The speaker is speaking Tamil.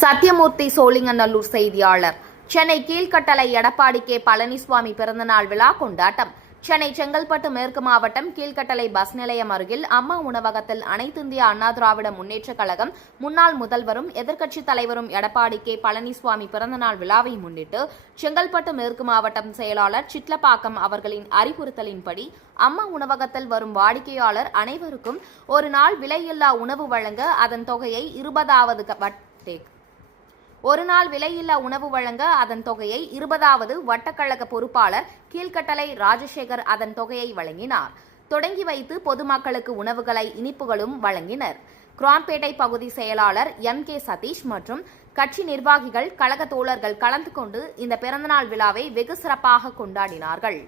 சத்யமூர்த்தி சோழிங்கநல்லூர் செய்தியாளர். சென்னை கீழ்கட்டளை எடப்பாடி கே. பழனிசுவாமி பிறந்தநாள் விழா கொண்டாட்டம். சென்னை செங்கல்பட்டு மேற்கு மாவட்டம் கீழ்கட்டளை பஸ் நிலையம் அருகில் அம்மா உணவகத்தில் அனைத்திந்திய அண்ணா திராவிட முன்னேற்றக் கழகம் முன்னாள் முதல்வரும் எதிர்க்கட்சித் தலைவரும் எடப்பாடி கே. பழனிசுவாமி பிறந்தநாள் விழாவை முன்னிட்டு செங்கல்பட்டு மேற்கு மாவட்டம் செயலாளர் சிட்லப்பாக்கம் அவர்களின் அறிவுறுத்தலின்படி அம்மா உணவகத்தில் வரும் வாடிக்கையாளர் அனைவருக்கும் ஒரு நாள் விலையில்லா உணவு வழங்க அதன் தொகையை இருபதாவது க- ஒரு நாள் விலையில்லா உணவு வழங்க அதன் தொகையை இருபதாவது வட்டக்கழக பொறுப்பாளர் கீழ்கட்டளை ராஜசேகர் அதன் தொகையை வழங்கினார். தொடங்கி வைத்து பொதுமக்களுக்கு உணவுகளை இனிப்புகளும் வழங்கினர். குராம்பேட்டை பகுதி செயலாளர் எம். கே. சதீஷ் மற்றும் கட்சி நிர்வாகிகள் கழக தோழர்கள் கலந்து கொண்டு இந்த பிறந்தநாள் விழாவை வெகு சிறப்பாக கொண்டாடினார்கள்.